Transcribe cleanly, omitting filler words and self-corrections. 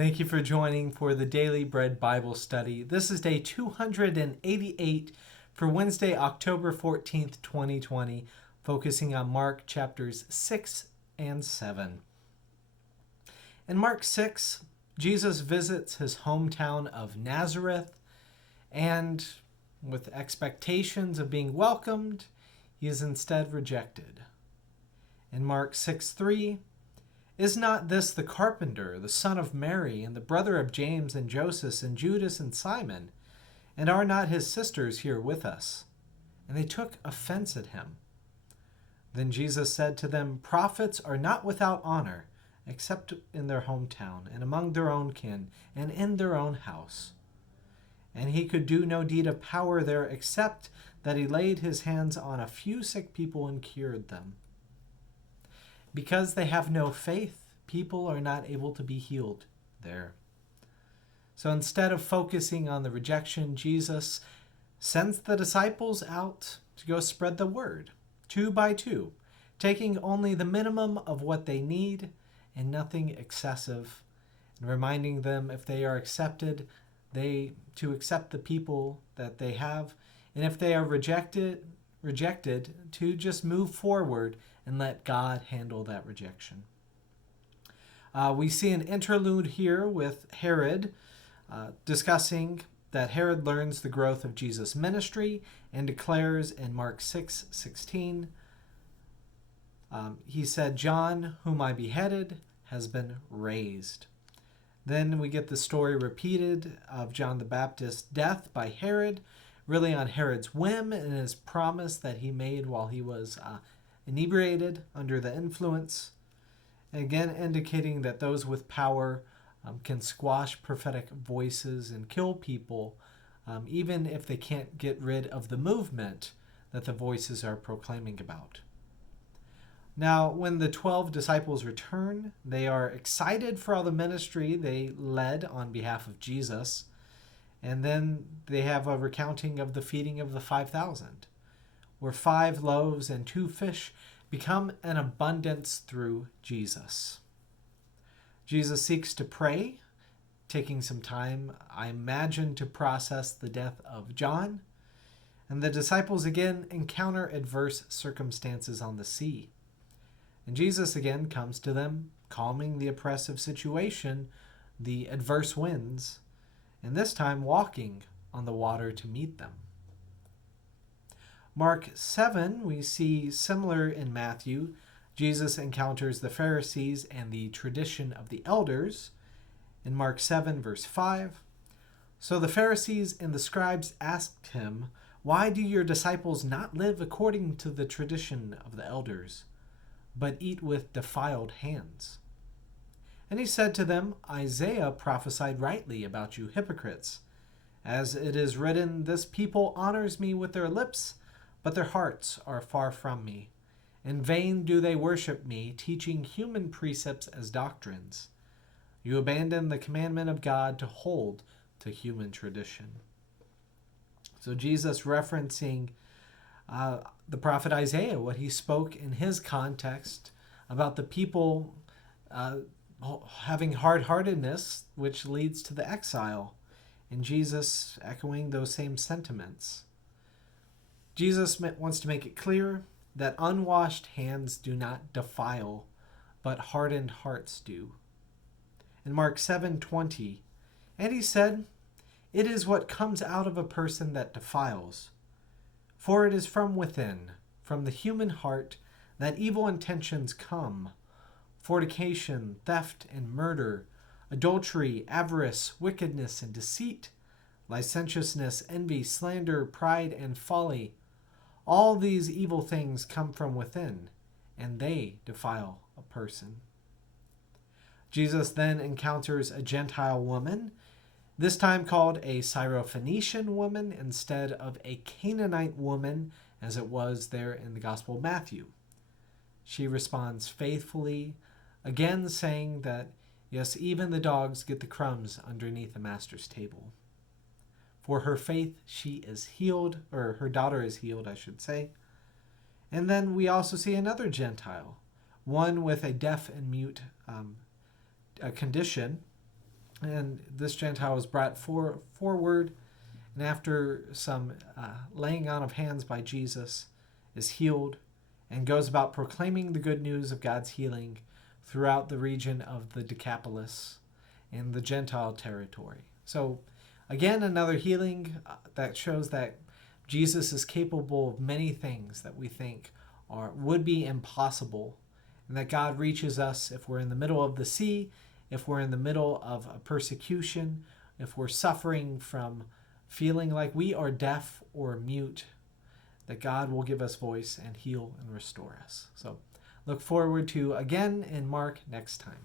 Thank you for joining for the Daily Bread Bible Study. This is day 288 for Wednesday, October 14th, 2020, focusing on Mark chapters 6 and 7. In Mark 6, Jesus visits his hometown of Nazareth, and with expectations of being welcomed, he is instead rejected. In Mark 6:3, is not this the carpenter, the son of Mary, and the brother of James and Joseph and Judas and Simon? And are not his sisters here with us? And they took offense at him. Then Jesus said to them, Prophets are not without honor, except in their hometown, and among their own kin, and in their own house. And he could do no deed of power there, except that he laid his hands on a few sick people and cured them. Because they have no faith, people are not able to be healed there. So instead of focusing on the rejection, Jesus sends the disciples out to go spread the word, 2 by 2, taking only the minimum of what they need and nothing excessive, and reminding them if they are accepted, to accept the people that they have, and if they are rejected, to just move forward and let God handle that rejection. We see an interlude here with Herod discussing that Herod learns the growth of Jesus' ministry and declares in Mark 6:16, he said, John, whom I beheaded, has been raised. Then we get the story repeated of John the Baptist's death by Herod, really on Herod's whim and his promise that he made while he was inebriated under the influence, again indicating that those with power can squash prophetic voices and kill people, even if they can't get rid of the movement that the voices are proclaiming about. Now, when the 12 disciples return, they are excited for all the ministry they led on behalf of Jesus, and then they have a recounting of the feeding of the 5,000. Where 5 loaves and 2 fish become an abundance through Jesus. Jesus seeks to pray, taking some time, I imagine, to process the death of John. And the disciples again encounter adverse circumstances on the sea. And Jesus again comes to them, calming the oppressive situation, the adverse winds, and this time walking on the water to meet them. Mark 7, we see similar in Matthew. Jesus encounters the Pharisees and the tradition of the elders. In Mark 7, verse 5, so the Pharisees and the scribes asked him, Why do your disciples not live according to the tradition of the elders, but eat with defiled hands? And he said to them, Isaiah prophesied rightly about you hypocrites. As it is written, this people honors me with their lips, but their hearts are far from me. In vain do they worship me, teaching human precepts as doctrines. You abandon the commandment of God to hold to human tradition. So Jesus referencing the prophet Isaiah, what he spoke in his context about the people having hard-heartedness, which leads to the exile. And Jesus echoing those same sentiments. Jesus wants to make it clear that unwashed hands do not defile, but hardened hearts do. In Mark 7:20, and he said, It is what comes out of a person that defiles. For it is from within, from the human heart, that evil intentions come: fornication, theft, and murder, adultery, avarice, wickedness, and deceit, licentiousness, envy, slander, pride, and folly. All these evil things come from within, and they defile a person. Jesus then encounters a Gentile woman, this time called a Syrophoenician woman instead of a Canaanite woman, as it was there in the Gospel of Matthew. She responds faithfully, again saying that, yes, even the dogs get the crumbs underneath the master's table. For her faith, she is healed, or her daughter is healed, I should say. And then we also see another Gentile, one with a deaf and mute condition, And this Gentile was brought forward, and after some laying on of hands by Jesus, is healed and goes about proclaiming the good news of God's healing throughout the region of the Decapolis in the Gentile territory. So, again, another healing that shows that Jesus is capable of many things that we think would be impossible, and that God reaches us if we're in the middle of the sea, if we're in the middle of a persecution, if we're suffering from feeling like we are deaf or mute, that God will give us voice and heal and restore us. So look forward to again in Mark next time.